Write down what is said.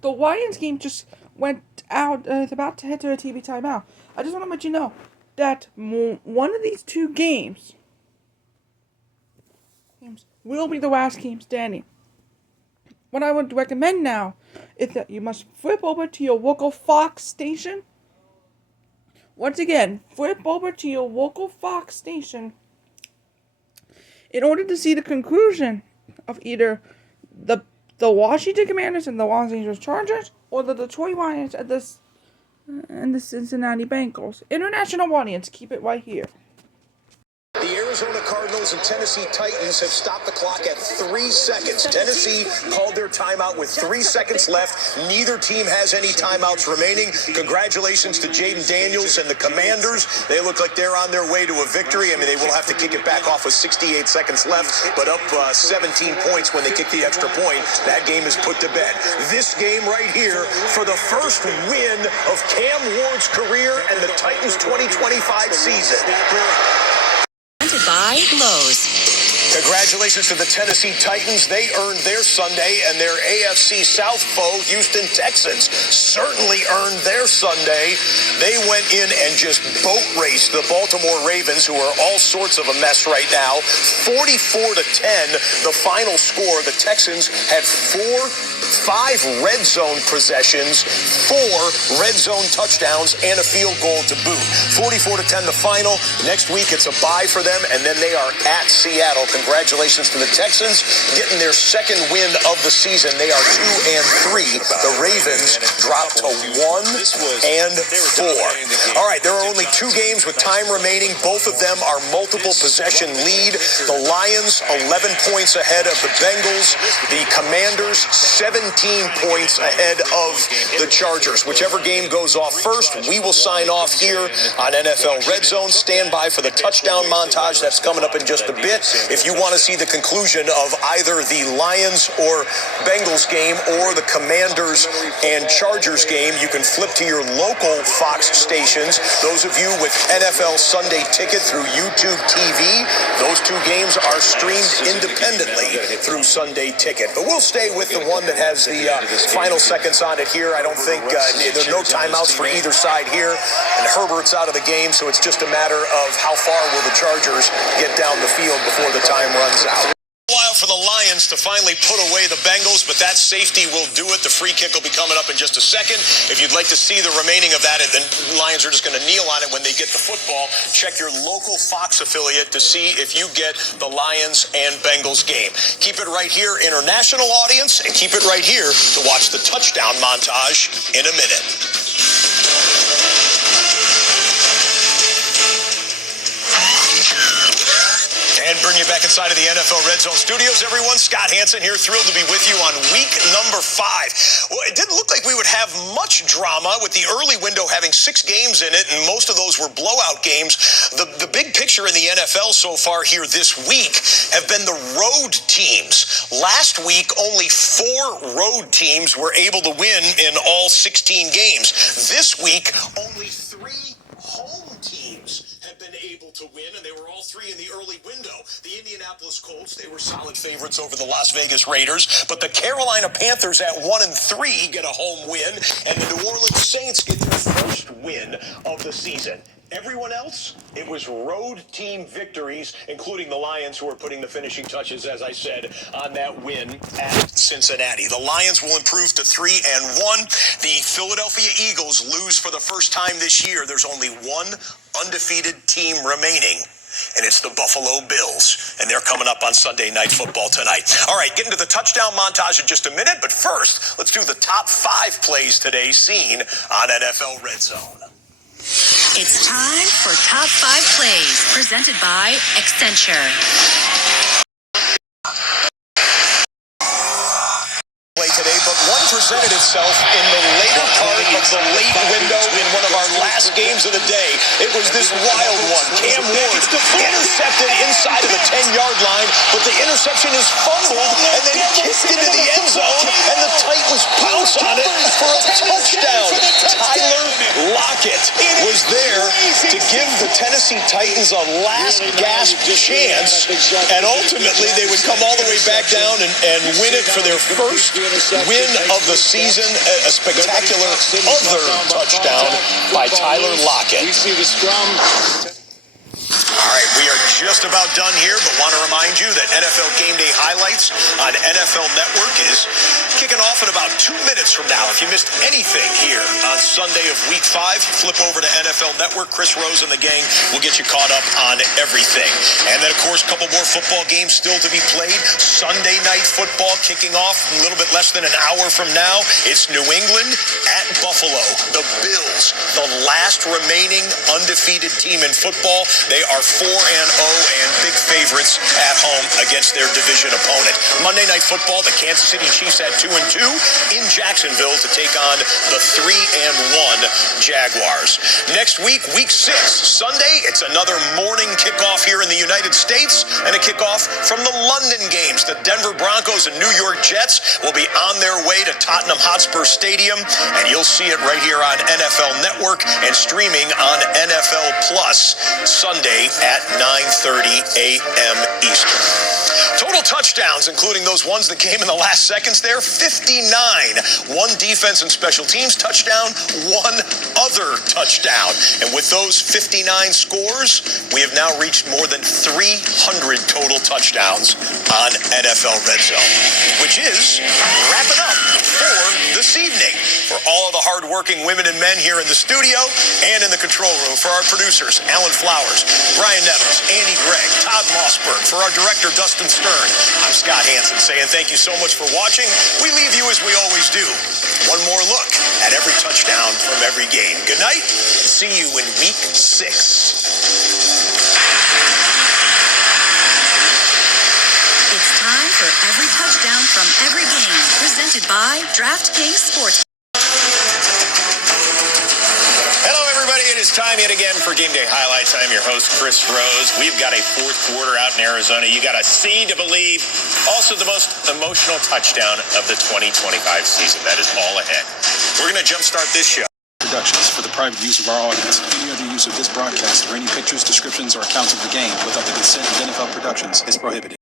The Lions game just went out. It's about to head to a TV timeout. I just want to let you know that one of these two games will be the last game standing. What I would recommend now is that you must flip over to your local Fox station. Once again, flip over to your local Fox station in order to see the conclusion of either the Washington Commanders and the Los Angeles Chargers, or the Detroit Lions and the Cincinnati Bengals. International audience, keep it right here. The Arizona Cardinals and Tennessee Titans have stopped the clock at 3 seconds. Tennessee called their timeout with 3 seconds left. Neither team has any timeouts remaining. Congratulations to Jaden Daniels and the Commanders. They look like they're on their way to a victory. I mean, they will have to kick it back off with 68 seconds left, but up 17 points when they kick the extra point. That game is put to bed. This game right here for the first win of Cam Ward's career and the Titans' 2025 season. By Lowe's. Congratulations to the Tennessee Titans. They earned their Sunday, and their AFC South foe, Houston Texans, certainly earned their Sunday. They went in and just boat raced the Baltimore Ravens, who are all sorts of a mess right now. 44-10, the final score. The Texans had 5 red zone possessions, 4 red zone touchdowns, and a field goal to boot. 44-10 the final. Next week it's a bye for them, and then they are at Seattle. Congratulations to the Texans getting their second win of the season. They are 2-3. The Ravens dropped to 1-4. All right, there are only 2 games with time remaining. Both of them are multiple possession lead. The Lions 11 points ahead of the Bengals. The Commanders 17 points ahead of the Chargers. Whichever game goes off first, we will sign off here on NFL Red Zone. Stand by for the touchdown montage that's coming up in just a bit. If you want to see the conclusion of either the Lions or Bengals game or the Commanders and Chargers game, you can flip to your local Fox stations. Those of you with NFL Sunday Ticket through YouTube TV, those 2 games are streamed independently through Sunday Ticket. But we'll stay with the one that has the final seconds on it here. I don't think there's no timeouts for either side here, and Herbert's out of the game, so it's just a matter of how far will the Chargers get down the field before the time runs out. While for the Lions to finally put away the Bengals, but that safety will do it. The free kick will be coming up in just a second. If you'd like to see the remaining of that, the Lions are just going to kneel on it when they get the football. Check your local Fox affiliate to see if you get the Lions and Bengals game. Keep it right here, international audience, and keep it right here to watch the touchdown montage in a minute. And bring you back inside of the NFL Red Zone studios, everyone. Scott Hansen here, thrilled to be with you on week number 5. Well, it didn't look like we would have much drama with the early window having 6 games in it, and most of those were blowout games. The big picture in the NFL so far here this week have been the road teams. Last week, only 4 road teams were able to win in all 16 games. This week, only 3 home teams have been able to win, and they were all 3 in the early window. The Indianapolis Colts, they were solid favorites over the Las Vegas Raiders, but the Carolina Panthers at 1-3 get a home win, and the New Orleans Saints get their first win of the season. Everyone else, it was road team victories, including the Lions, who are putting the finishing touches, as I said, on that win at Cincinnati. The Lions will improve to 3-1. The Philadelphia Eagles lose for the first time this year. There's only one undefeated team remaining, and it's the Buffalo Bills, and they're coming up on Sunday Night Football tonight. All right, getting to the touchdown montage in just a minute, but first, let's do the top 5 plays today seen on NFL Red Zone. It's time for Top 5 Plays, presented by Accenture. Today, but one presented itself in the later part of the late window in one of our last games of the day. It was this wild one. Cam Ward intercepted inside of the 10-yard line, but the interception is fumbled and then kicked into the end zone, and the Titans pounce on it for a touchdown. Tyler Lockett was there to give the Tennessee Titans a last gasp chance, and ultimately they would come all the way back down and win it for their first win of the season. A spectacular other touchdown by Tyler Lockett. We see the scrum. All right, we are just about done here, but want to remind you that NFL Game Day Highlights on NFL Network is kicking off in about 2 minutes from now. If you missed anything here on Sunday of Week 5, flip over to NFL Network. Chris Rose and the gang will get you caught up on everything. And then, of course, a couple more football games still to be played. Sunday Night Football kicking off a little bit less than an hour from now. It's New England at Buffalo. The Bills, the last remaining undefeated team in football. They are 4-0 and big favorites at home against their division opponent. Monday Night Football, the Kansas City Chiefs at 2-2 in Jacksonville to take on the 3-1 Jaguars. Next week, Week 6, Sunday, it's another morning kickoff here in the United States and a kickoff from the London games. The Denver Broncos and New York Jets will be on their way to Tottenham Hotspur Stadium, and you'll see it right here on NFL Network and streaming on NFL Plus Sunday at 9:30 a.m. Eastern. Total touchdowns, including those ones that came in the last seconds there, 59. One defense and special teams touchdown, one other touchdown. And with those 59 scores, we have now reached more than 300 total touchdowns on NFL RedZone, which is wrapping up for this evening. For all of the hardworking women and men here in the studio and in the control room, for our producers, Alan Flowers, Brian Nettles, Andy Gregg, Todd Mossberg, for our director, Dustin Stern, I'm Scott Hansen saying thank you so much for watching. We leave you as we always do. One more look at every touchdown from every game. Good night. See you in Week 6. It's time for every touchdown from every game, presented by DraftKings Sports. Hello, everybody. It is time yet again for Game Day Highlights. I am your host, Chris Rose. We've got a fourth quarter out in Arizona. You got to see to believe. Also, the most emotional touchdown of the 2025 season. That is all ahead. We're going to jumpstart this show. Productions for the private use of our audience. Any other use of this broadcast or any pictures, descriptions, or accounts of the game without the consent of NFL Productions is prohibited.